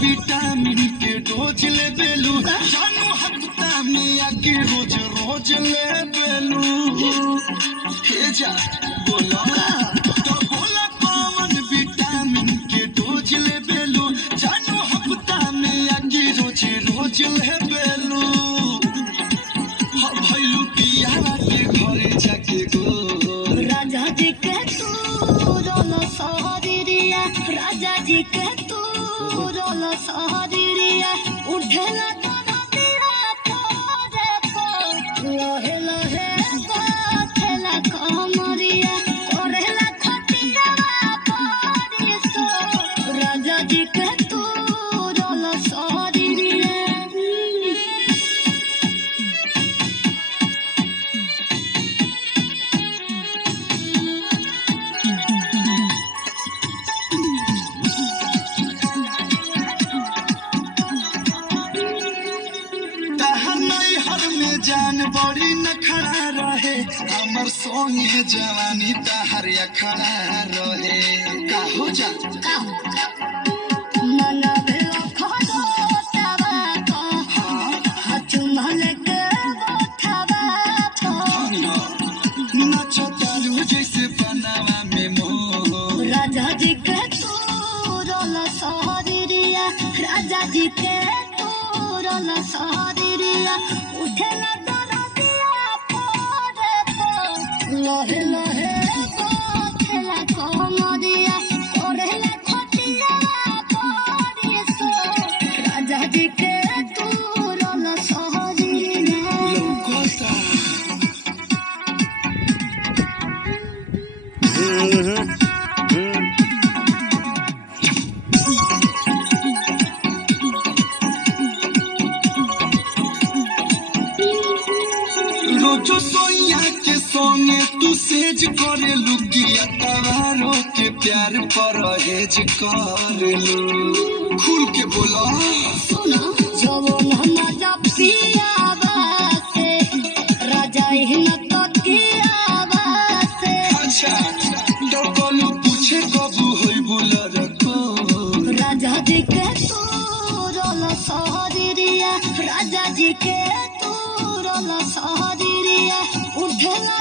vitamin के dose ले बेलू जानू हफ्ता में आके रोज रोज ले बेलू हे जा बोला तो बोला कौन विटामिन के डोज ले बेलू जानू हफ्ता में आके रोज रोज ले बेलू भैलू पिया के घरे जाके गो राजा जी के तू रोल सहरिया राजा जी के तू रोल सहरिया उठेला दिया तोरे को लहे लहे बाथेला कमरिया करेला खटिया परिसो राजा जी के तू रोल सहरिया जान बड़ी न खड़ा रहे हमर सोने जवानी तहर खड़ा रहे का हो जा मन भेलो खदो तवा को हाथ महलके बोथवा को नाचो तालू जैसे बनावा में मोह राजा जी के तू रोल सहरिया राजा जी के तू रोल सहरिया उठेला दिया पोरे को लहे लहे बाथेला कमरिया करेला खटिया परिसो राजा जी के तू रोल सहरिया लौकता रोजो सोया के सोने तू सेज करे लुगिया तवारो के प्यार पर हेज कर लू खुल के बोला सुना जवन मजा पियावा से राजा ही न तो कियावा से अच्छा डबलू पूछे कबू होई बोला रखो राजा जी के तू रोल सहरिया राजा जी के तू रोल सहरिया उठेला